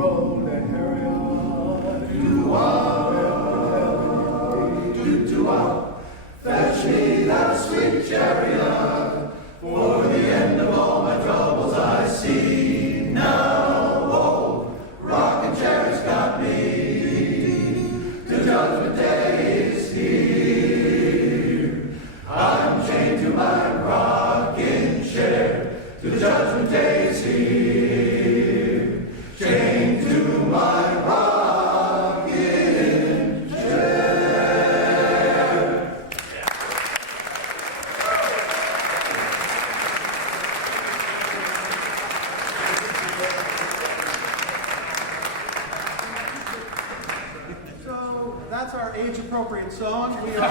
roll that Harriet. Fetch me that sweet chariot, for the end of all my troubles I see now. Oh, rocking chair's got me, the judgment day is here. I'm chained to my rocking chair, the judgment day is here. Chained to my rocking chair. That's our age-appropriate song. We are the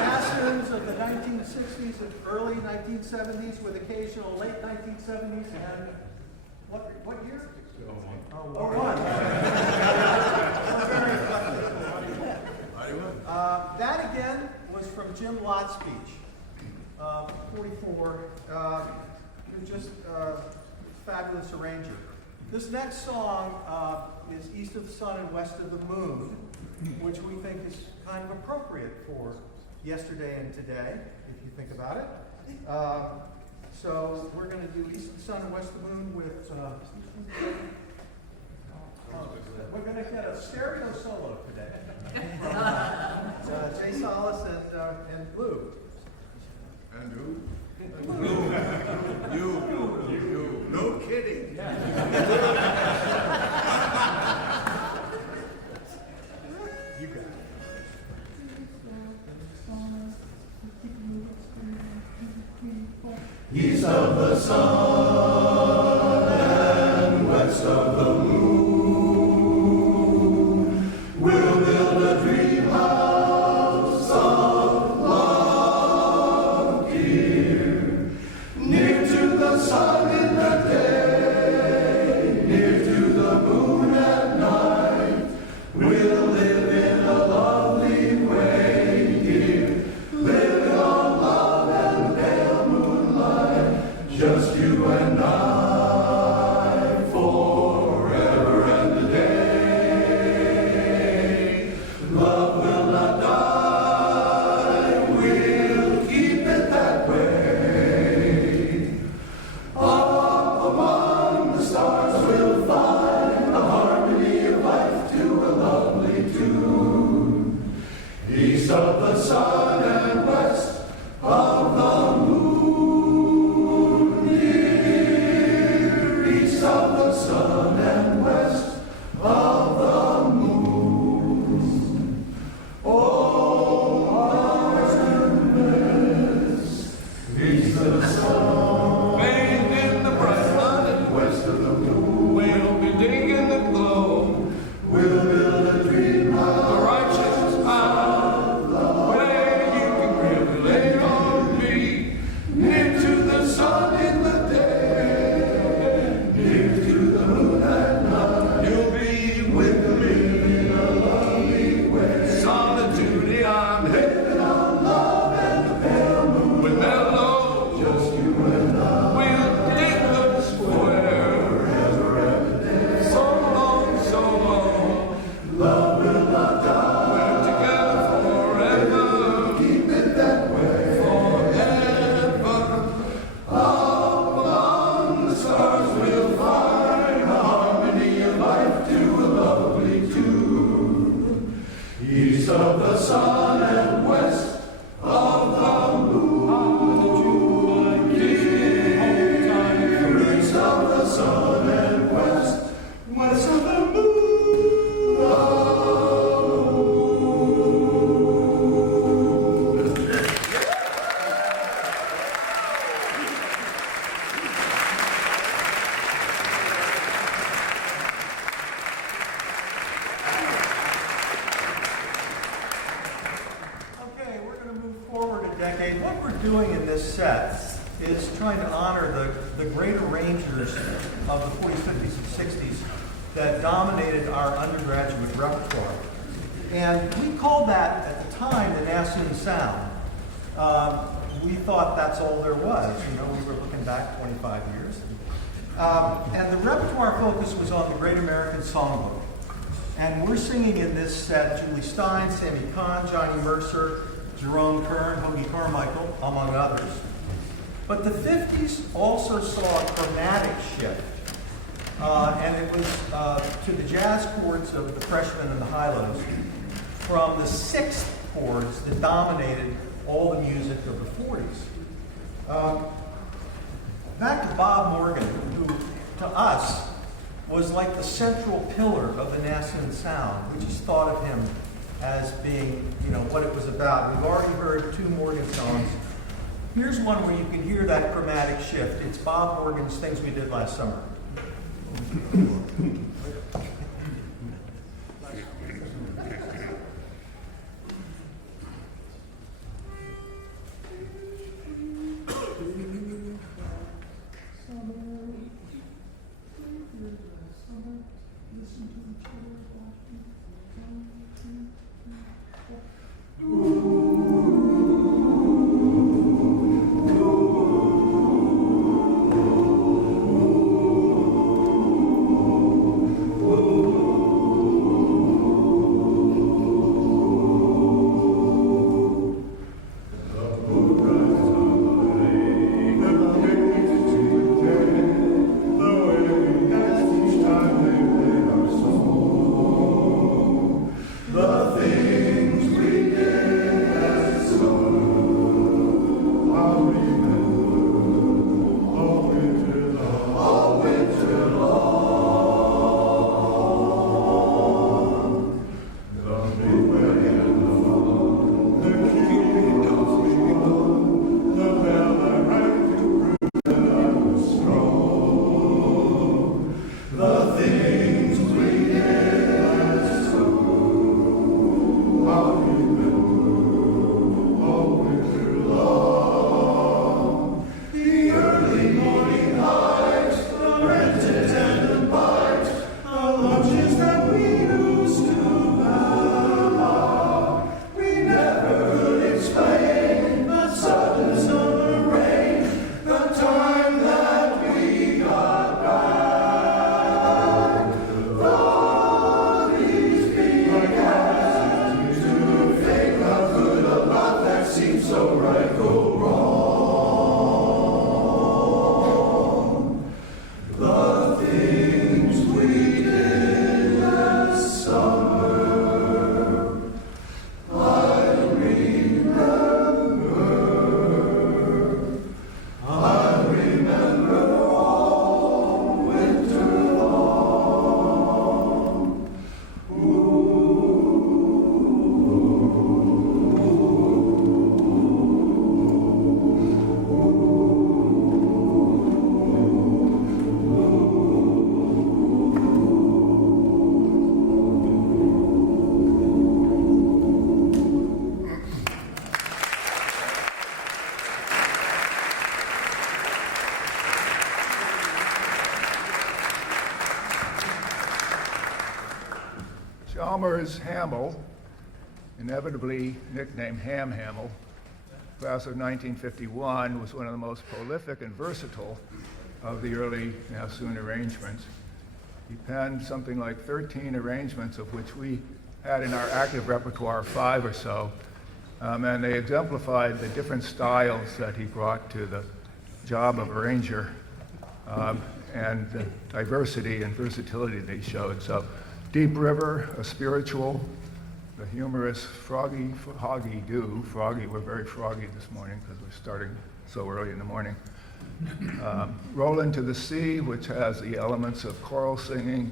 Nassans of the 1960s and early 1970s with occasional late 1970s and what year? Oh, one. That again was from Jim Lott's speech, 44. Just fabulous arranger. This next song is East of the Sun and West of the Moon, which we think is kind of appropriate for yesterday and today, if you think about it. So we're going to do East of the Sun and West of the Moon with, we're going to get a stereo solo today. Jay Solis and Blue. And who? You. No kidding. You got it. East of the sun and west of the moon, we'll build a dream house of love here, near to the sun in the day, near to the moon at night. We'll live in a lovely way here, living on love and pale moonlight, just you and I, forever and a day. Love will not die, we'll keep it that way. Up among the stars we'll find a harmony of life to a lovely tune. East of the sun and west of the moon, dear. East of the sun and west of the moon. Oh, west and west. East of the sun, bathed in the bright sun, and west of the moon. We'll be digging the glow. We'll build a dream house, a righteous house, where you can really lay on me, near to the sun in the day, near to the moon at night. You'll be with me in a lovely way. Solitude, I'm heading on love and the pale moon. With mellow, just you and I, we'll dig the square forever and a day. So long, so long. Love will not die. We're together forever. Keep it that way. Forever. Up among the stars we'll find a harmony of life to a lovely tune. East of the sun and west of the moon. Dear, east of the sun and west of the moon. Okay, we're going to move forward a decade. What we're doing in this set is trying to honor the great arrangers of the 40s, 50s, and 60s that dominated our undergraduate repertoire. And we called that, at the time, the Nassoon Sound. We thought that's all there was. You know, we were looking back 25 years. And the repertoire focus was on the Great American Songbook. And we're singing in this set Julie Stein, Sammy Kahn, Johnny Mercer, Jerome Kern, Hoagie Carmichael, among others. But the 50s also saw a chromatic shift. And it was to the jazz chords of the freshmen and the high-lows from the sixth chords that dominated all the music of the 40s. Back to Bob Morgan, who to us was like the central pillar of the Nassoon sound. We just thought of him as being, what it was about. We've already heard two Morgan songs. Here's one where you can hear that chromatic shift. It's Bob Morgan's Things We Did Last Summer. Chalmers Hamel, inevitably nicknamed Ham Hamel, class of 1951, was one of the most prolific and versatile of the early Nassoon arrangements. He penned something like 13 arrangements, of which we had in our active repertoire 5 or so, and they exemplified the different styles that he brought to the job of arranger and the diversity and versatility that he showed. So, Deep River, a spiritual, the humorous Froggy, Hoggy Do. Froggy, we're very froggy this morning because we're starting so early in the morning. Roll Into the Sea, which has the elements of choral singing,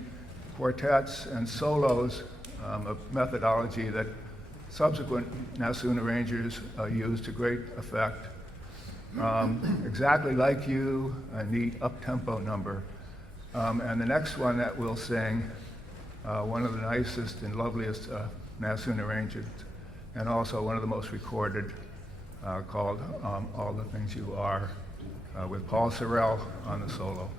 quartets, and solos, a methodology that subsequent Nassoon arrangers used to great effect. Exactly Like You, a neat up-tempo number. And the next one that we'll sing, one of the nicest and loveliest Nassoon arrangements, and also one of the most recorded, called All the Things You Are, with Paul Sorrell on the solo.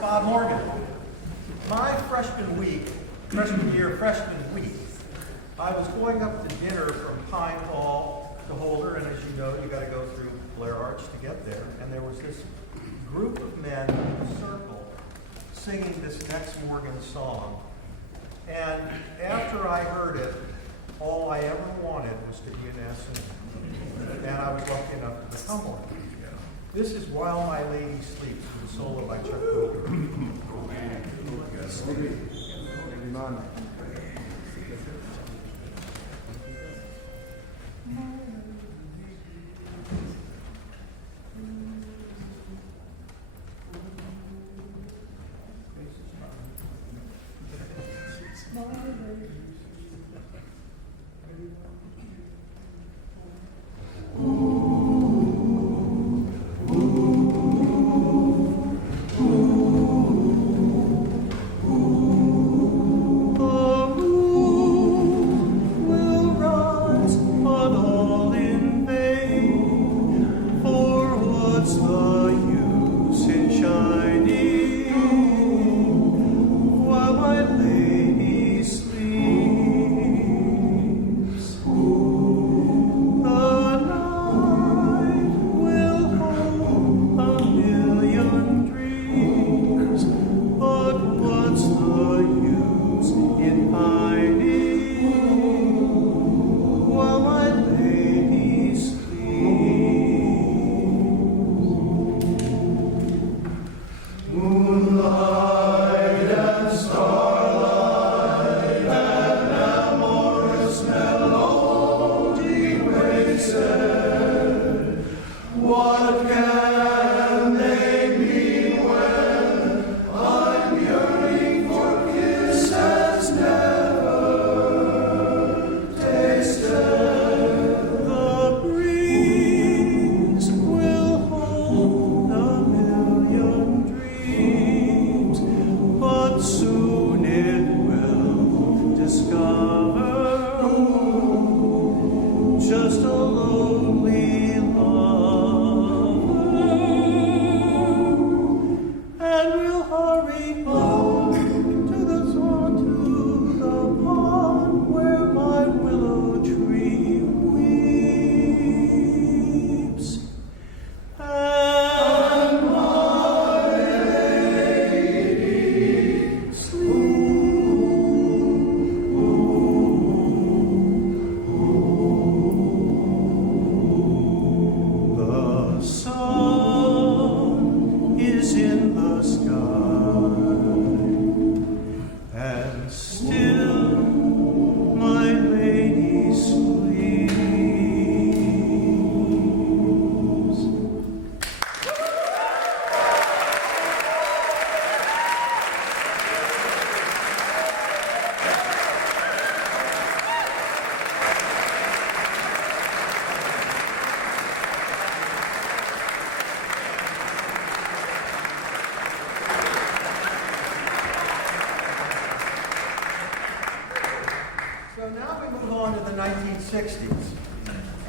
Bob Morgan. My freshman week, I was going up to dinner from Pine Hall to Holder, and as you know, you got to go through Blair Arch to get there. And there was this group of men in a circle singing this Nex Morgan song. And after I heard it, all I ever wanted was to be an bassoon. And I was lucky enough to become one. This is While My Lady Sleeps, with a solo by Chuck Coker.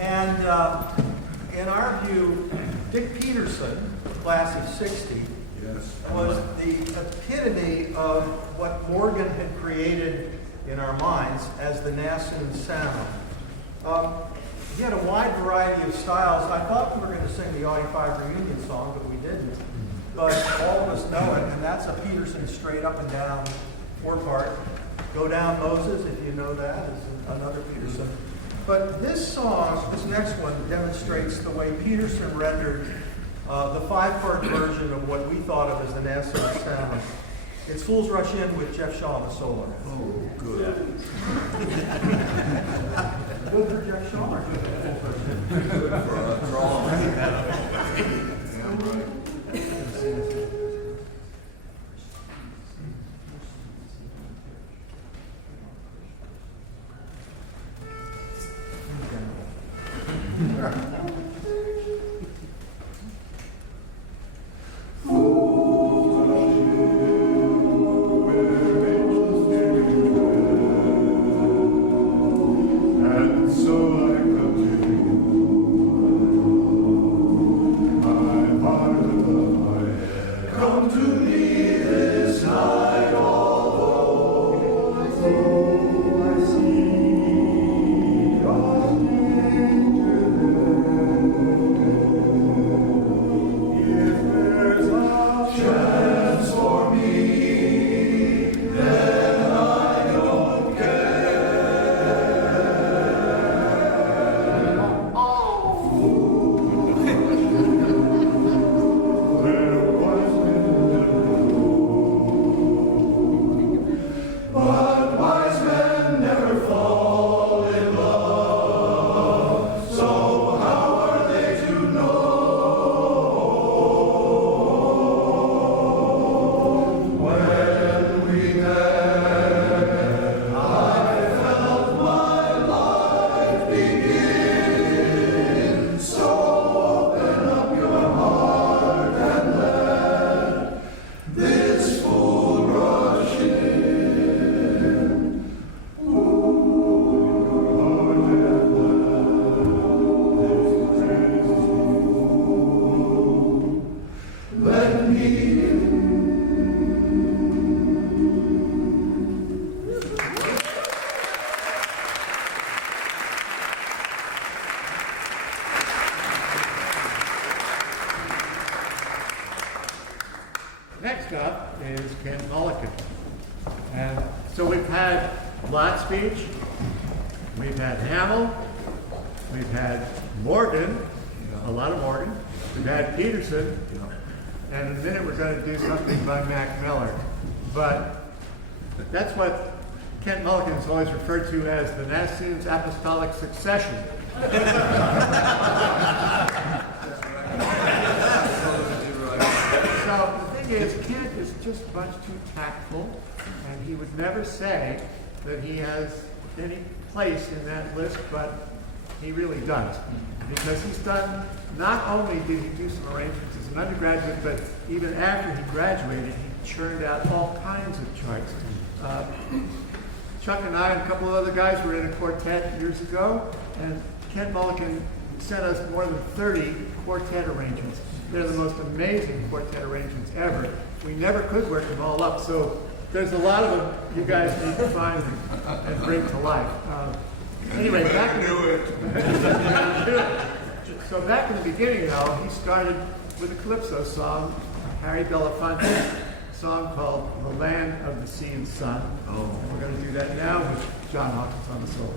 And in our view, Dick Peterson, class of '60, was the epitome of what Morgan had created in our minds as the Nassoon sound. He had a wide variety of styles. I thought we were going to sing the '85 reunion song, but we didn't. But all of us know it, and that's a Peterson straight up and down 4-part. Go Down Moses, if you know that, is another Peterson. But this song, this next one, demonstrates the way Peterson rendered the 5-part version of what we thought of as the Nassoon sound. It's Fools Rush In with Jeff Shaw on the solo. Oh, good. Good for Jeff Shaw or good for Fools Rush In? Good for us all. Damn right. Next up is Kent Mulliken. And so we've had Lot Speech, we've had Hamill, we've had Morgan, a lot of Morgan, we've had Peterson, and in a minute we're going to do something by Mac Miller. But that's what Kent Mulliken is always referred to as the Nassoon's apostolic succession. So the thing is, Kent is just much too tactful, and he would never say that he has any place in that list, but he really does. Because he's done, not only did he do some arrangements as an undergraduate, but even after he graduated, he churned out all kinds of charts. Chuck and I and a couple of other guys were in a quartet years ago, and Kent Mulliken sent us more than 30 quartet arrangements. They're the most amazing quartet arrangements ever. We never could work them all up, so there's a lot of them you guys need to find and bring to life. Anyway, back in so back in the beginning, though, he started with a calypso song, Harry Belafonte, a song called "The Land of the Sea and Sun." Oh. And we're going to do that now with John Hawkins on the solo.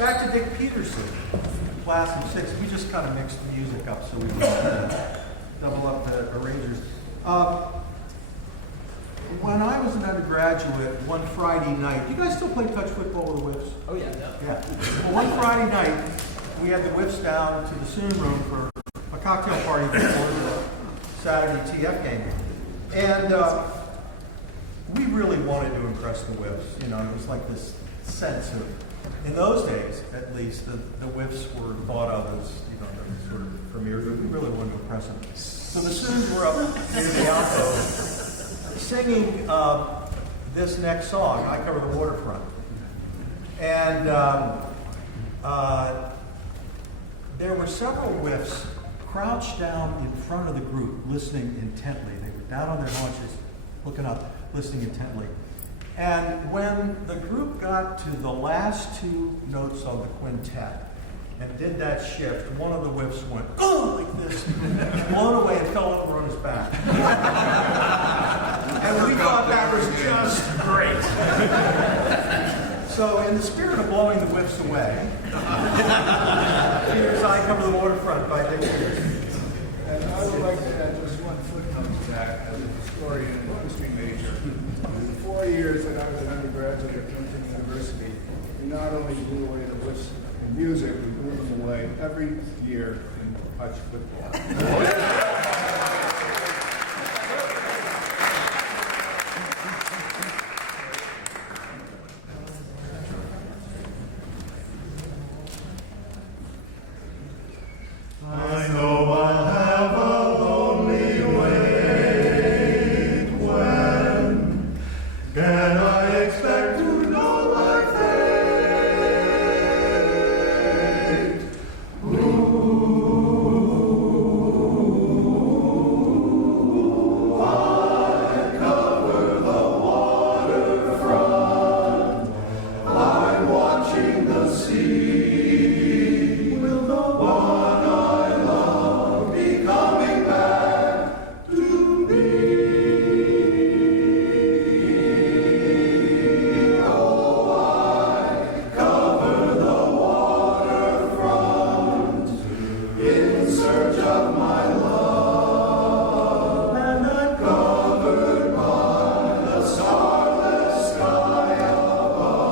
Back to Dick Peterson, class of 6. We just kind of mixed the music up so we can double up the arrangers. When I was an undergraduate, one Friday night, do you guys still play touch football with the Whips? Oh, yeah. Yeah. Well, one Friday night, we had the Whips down to the Soon Room for a cocktail party before the Saturday TF game. And we really wanted to impress the Whips. You know, it was like this sense of, in those days, at least, the Whips were thought of as, you know, the sort of premier group. We really wanted to impress them. So the Soons were up near the alto singing this next song, I Cover the Waterfront. And there were several Whiffs crouched down in front of the group, listening intently. They were down on their haunches, looking up, listening intently. And when the group got to the last two notes of the quintet and did that shift, one of the Whiffs went, oh, like this, blown away and fell over on his back. And we thought that was just great. So in the spirit of blowing the Whiffs away, here's I Cover the Waterfront by Dick Peterson. And I would like to add just one footnote to that as a historian and history major. In the 4 years that I was an undergraduate at Clemson University, we not only blew away the Whiffs in music, we blew them away every year in touch football. I know I'll have a lonely wait. When can I expect to know my fate? I cover the waterfront. I'm watching the sea. Will the one I love be coming back to me? Oh, I cover the waterfront in search of my love, and I'm covered by the starless sky above.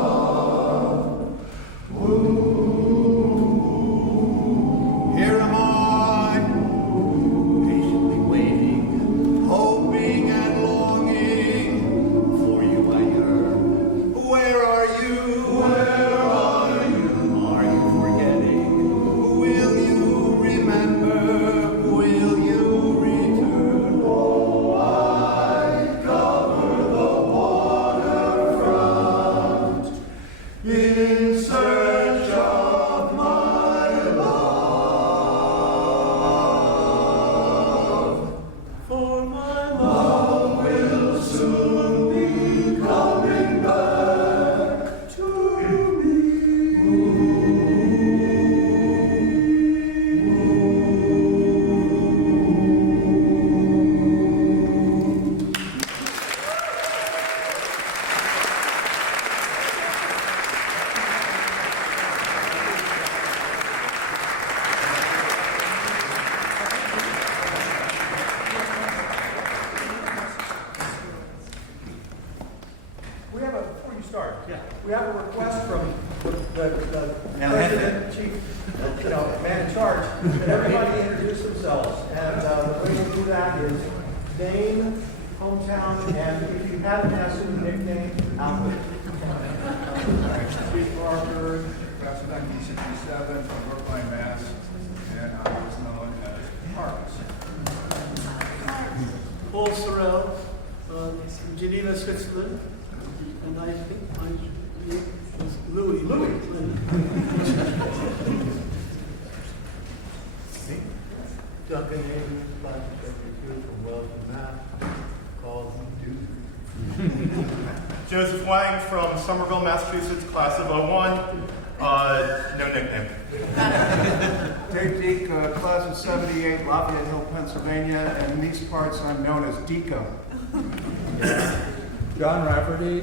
Here am I, patiently waiting, hoping and longing. For you I yearn. Where are you? Where are you? Are you forgetting? Will you remember? Will you return? Oh, I cover the waterfront in search of my love. For my love will soon be coming back to me. We have before you start, we have a request from the president, chief, man in charge, that everybody introduce themselves. And the way to do that is name, hometown, and if you have an assumed nickname, outfit. Steve Barker, class of 1967 from Brookline, Mass. And I was known as Parks. Paul Sorrell, Geneva, Switzerland, and I think my name is Louis. Duncan Avery, class of 72 from Wellington, Mass. Called Duke. Joseph Wang from Somerville, Massachusetts, class of 01. No nickname. Dave Deek, class of 78, Lafayette Hill, Pennsylvania, and in these parts I'm known as Deco. John Rafferty,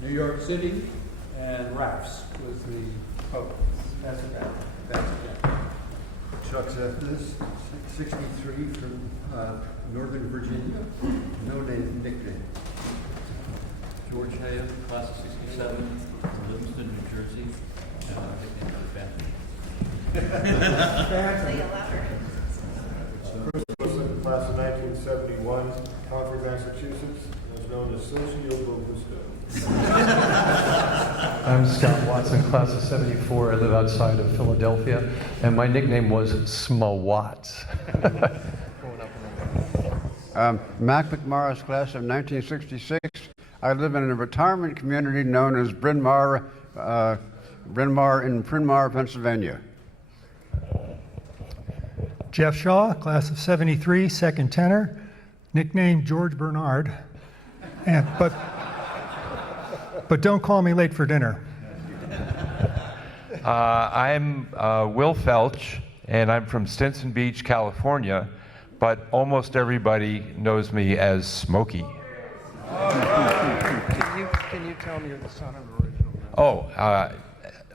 New York City, and Raffs was the Oh, that's it. That's it. Chuck Zephyrs, 63 from Northern Virginia. No name, nickname. George Hayes, class of 67, from Livingston, New Jersey. Nickname was Benson. Class of 1971, Concord, Massachusetts, was known as Socio Robusto. I'm Scott Watson, class of 74. I live outside of Philadelphia, and my nickname was Smawatts. Mac McMorris, class of 1966. I live in a retirement community known as Bryn Mawr in Bryn Mawr, Pennsylvania. Jeff Shaw, class of 73, second tenor, nickname George Bernard, but don't call me late for dinner. I'm Will Felch, and I'm from Stinson Beach, California, but almost everybody knows me as Smokey. Can you tell me you're the son of the original?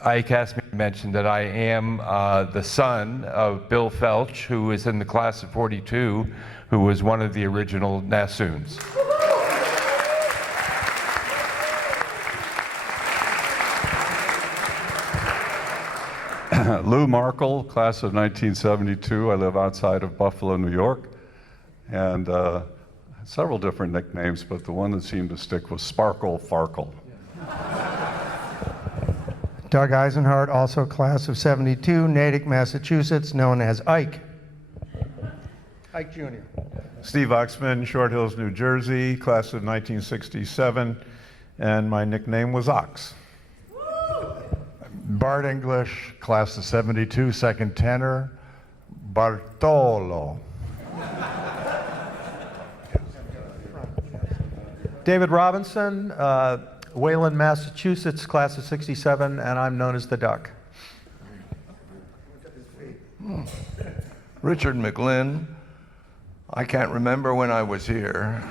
Ike asked me to mention that I am the son of Bill Felch, who is in the class of 42, who was one of the original Nassoons. Lou Markle, class of 1972. I live outside of Buffalo, New York, and several different nicknames, but the one that seemed to stick was Sparkle Farkle. Doug Eisenhardt, also class of 72, Natick, Massachusetts, known as Ike. Ike Jr. Steve Oxman, Short Hills, New Jersey, class of 1967, and my nickname was Ox. Bart English, class of 72, second tenor, Bartolo. David Robinson, Wayland, Massachusetts, class of 67, and I'm known as the Duck. Richard McLinn. I can't remember when I was here.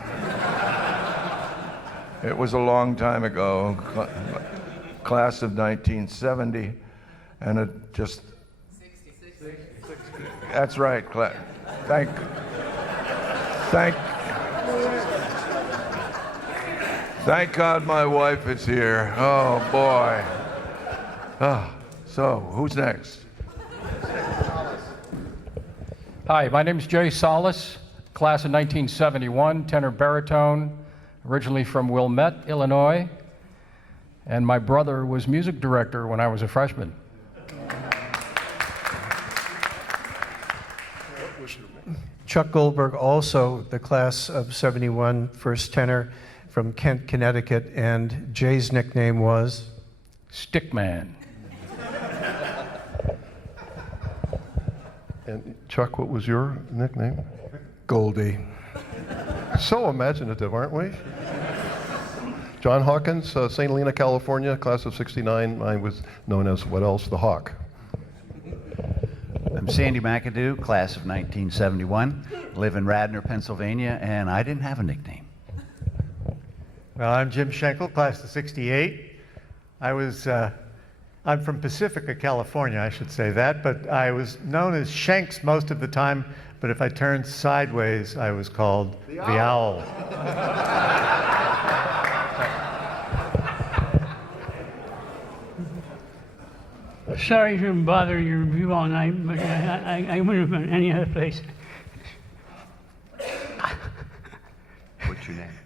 It was a long time ago. Class of 1970, and it just... 66. That's right. Thank God my wife is here. Oh, boy. So, who's next? Hi, my name is Jay Solis, class of 1971, tenor baritone, originally from Wilmette, Illinois, and my brother was music director when I was a freshman. Chuck Goldberg, also the class of 71, first tenor from Kent, Connecticut, and Jay's nickname was? Stickman. And Chuck, what was your nickname? Goldie. So imaginative, aren't we? John Hawkins, St. Helena, California, class of 69. I was known as, what else, the Hawk. I'm Sandy McAdoo, class of 1971, live in Radnor, Pennsylvania, and I didn't have a nickname. Well, I'm Jim Schenkel, class of 68. I'm from Pacifica, California, I should say that, but I was known as Shanks most of the time, but if I turned sideways, I was called the Owl. Sorry to bother your review all night, but I wouldn't have been any other place. What's your name?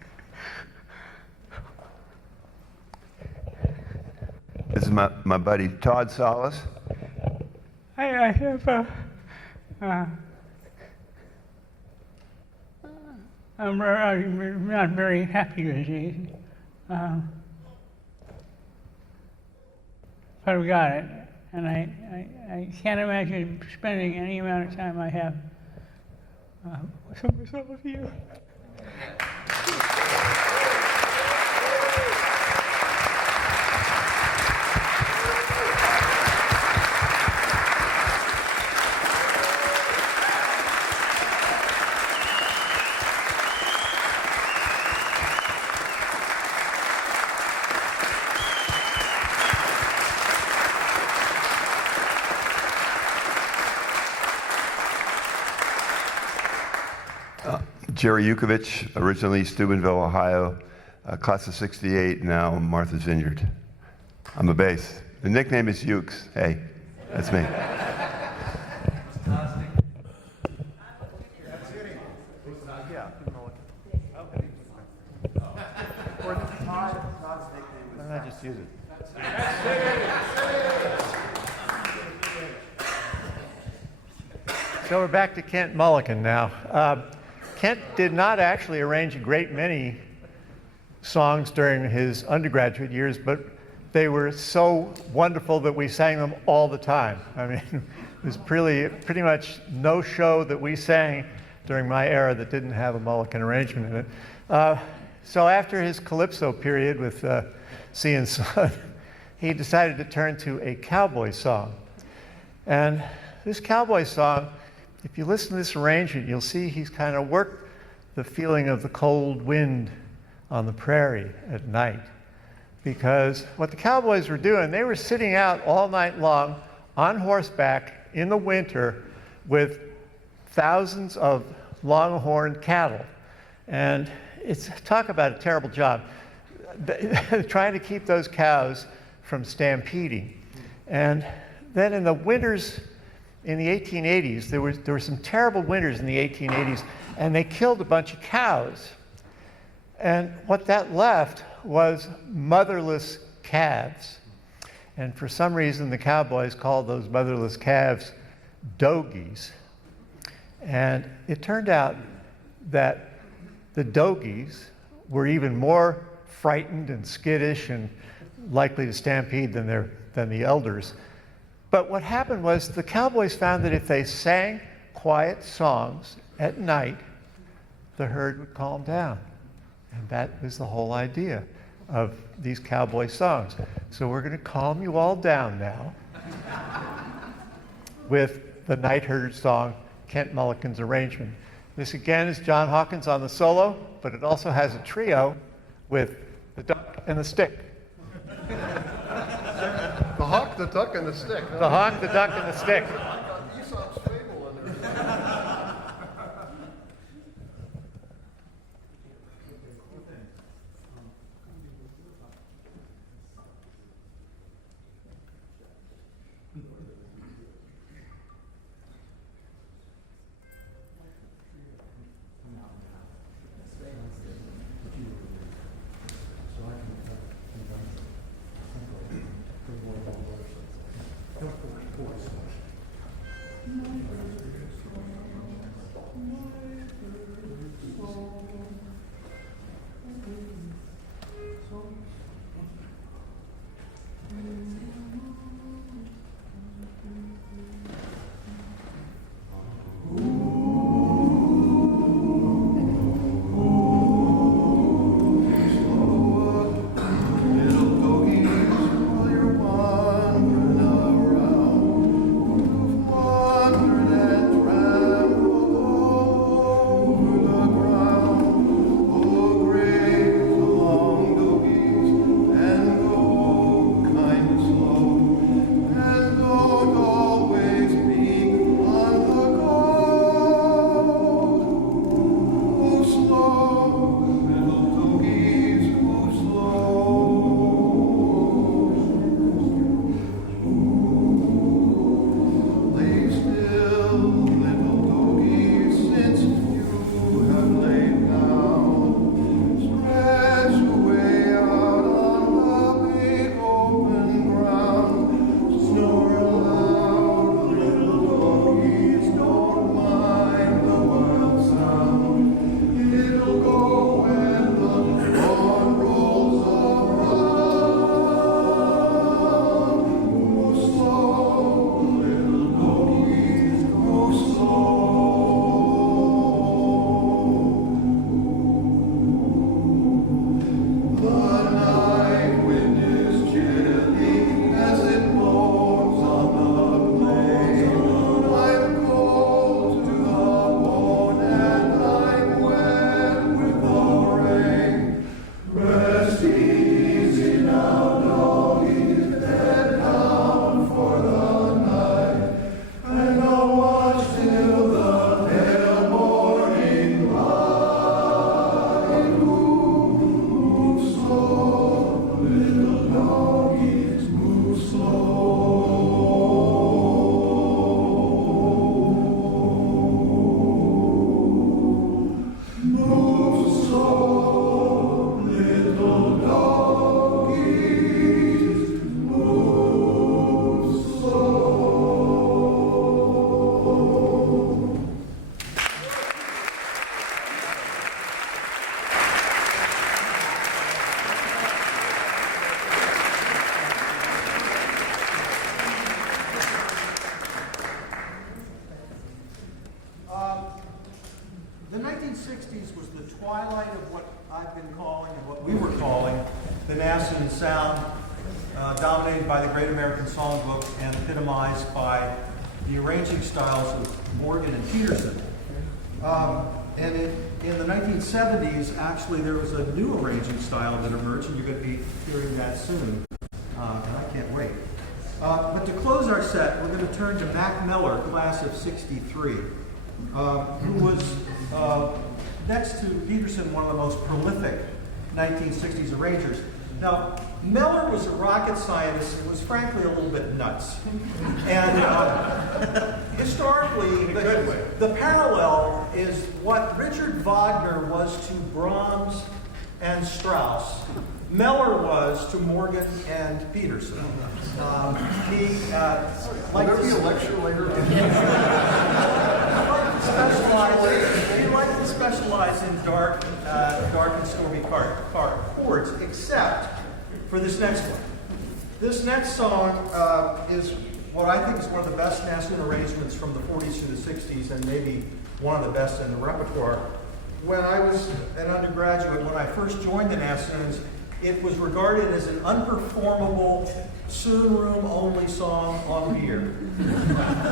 This is my buddy Todd Solis. I have I'm not very happy with you. But I got it, and I can't imagine spending any amount of time I have with some of you. Jerry Yukovich, originally Steubenville, Ohio, class of 68, now Martha's Vineyard. I'm a bass. The nickname is Ukes. Hey, that's me. Why not just use it? So we're back to Kent Mulliken now. Kent did not actually arrange a great many songs during his undergraduate years, but they were so wonderful that we sang them all the time. I mean, it was pretty much no show that we sang during my era that didn't have a Mulliken arrangement in it. So after his Calypso period with Sea and Sun, he decided to turn to a cowboy song. And this cowboy song, if you listen to this arrangement, you'll see he's kind of worked the feeling of the cold wind on the prairie at night. Because what the cowboys were doing, they were sitting out all night long on horseback in the winter with thousands of longhorn cattle. And talk about a terrible job, trying to keep those cows from stampeding. And then in the winters in the 1880s, there were some terrible winters in the 1880s, and they killed a bunch of cows. And what that left was motherless calves. And for some reason, the cowboys called those motherless calves dogies. And it turned out that the dogies were even more frightened and skittish and likely to stampede than the elders. But what happened was the cowboys found that if they sang quiet songs at night, the herd would calm down. And that was the whole idea of these cowboy songs. So we're going to calm you all down now with the Night Herd song, Kent Mulliken's arrangement. This again is John Hawkins on the solo, but it also has a trio with the duck and the stick. The hawk, the duck, and the stick. The hawk, the duck, and the stick. Aesop's fable in there. Great American Songbook and epitomized by the arranging styles of Morgan and Peterson. And in the 1970s, actually, there was a new arranging style that emerged, and you're going to be hearing that soon. And I can't wait. But to close our set, we're going to turn to Mac Miller, class of '63, who was, next to Peterson, one of the most prolific 1960s arrangers. Now, Miller was a rocket scientist and was frankly a little bit nuts. And historically, the parallel is what Richard Wagner was to Brahms and Strauss, Miller was to Morgan and Peterson. He liked to be a lecture later. He liked to specialize in dark and stormy chords, except for this next one. This next song is what I think is one of the best Nassoon arrangements from the 40s through the 60s, and maybe one of the best in the repertoire. When I was an undergraduate, when I first joined the Nassoons, it was regarded as an unperformable Soon Room only song on beer.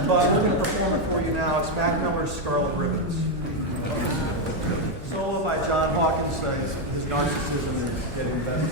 But we're going to perform it for you now. It's Mac Miller's Scarlet Ribbons. Solo by John Hawkins. His narcissism is getting better.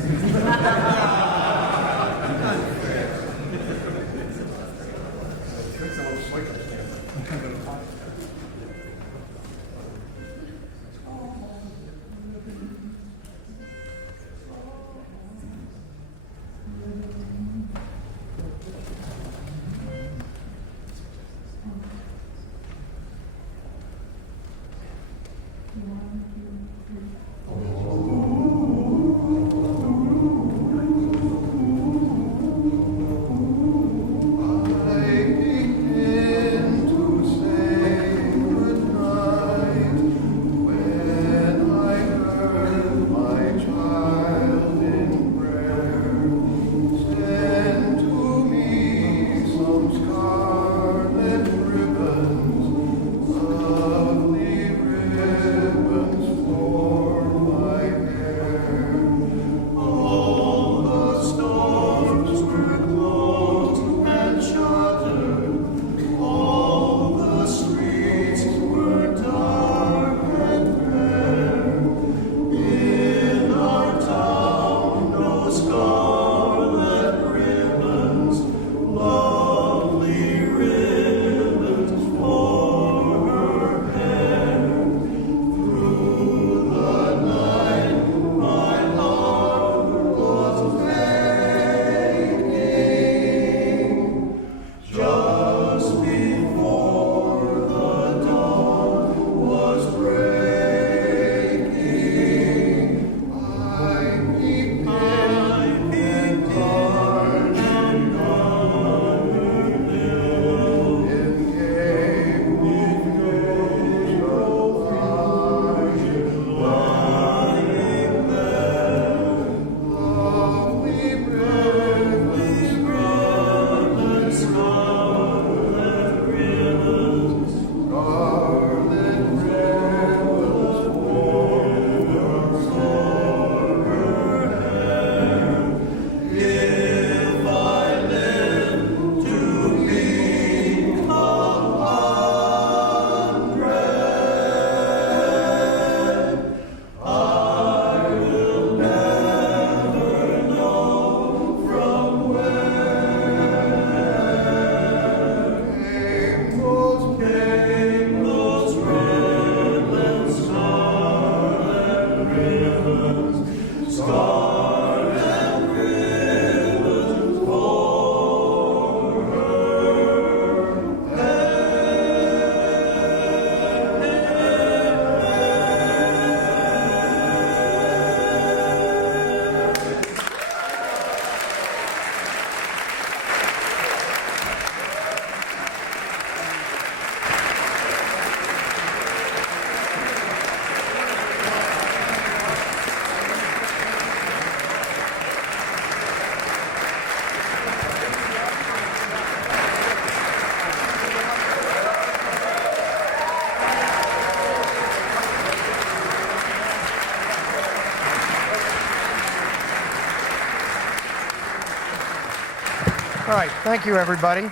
right, thank you, everybody.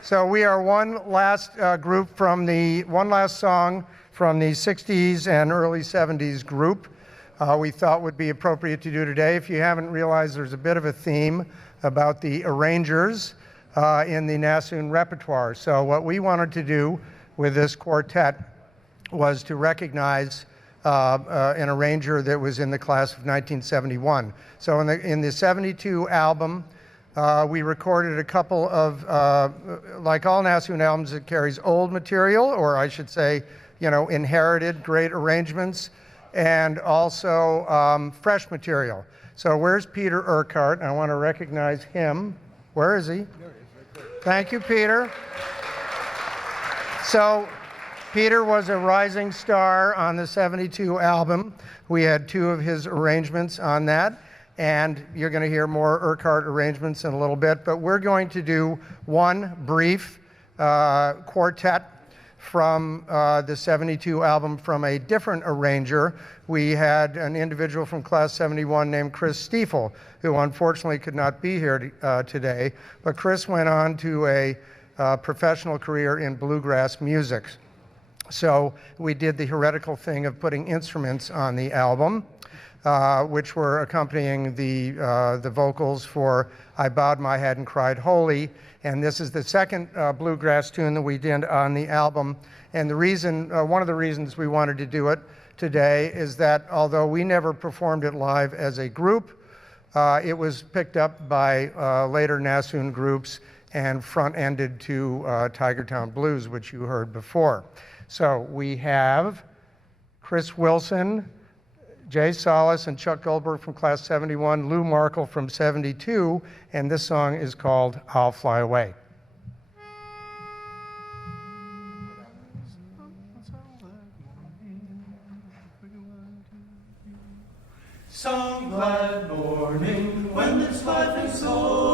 So we are one last song from the 60s and early 70s group we thought would be appropriate to do today. If you haven't realized, there's a bit of a theme about the arrangers in the Nassoon repertoire. So what we wanted to do with this quartet was to recognize an arranger that was in the class of 1971. So in the 72 album, we recorded a couple of, like all Nassoon albums, it carries old material, or I should say, inherited great arrangements, and also fresh material. So where's Peter Urquhart? I want to recognize him. Where is he? Thank you, Peter. So Peter was a rising star on the 72 album. We had 2 of his arrangements on that, and you're going to hear more Urquhart arrangements in a little bit, but we're going to do one brief quartet from the 72 album from a different arranger. We had an individual from class 71 named Chris Stiefel, who unfortunately could not be here today, but Chris went on to a professional career in bluegrass music. So we did the heretical thing of putting instruments on the album, which were accompanying the vocals for I Bowed My Head and Cried Holy. And this is the second bluegrass tune that we did on the album. And the reason, one of the reasons we wanted to do it today is that although we never performed it live as a group, it was picked up by later Nassoon groups and front-ended to Tigertown Blues, which you heard before. So we have Chris Wilson, Jay Solis, and Chuck Goldberg from class 71, Lou Markle from 72, and this song is called I'll Fly Away. Some glad morning when this life is over,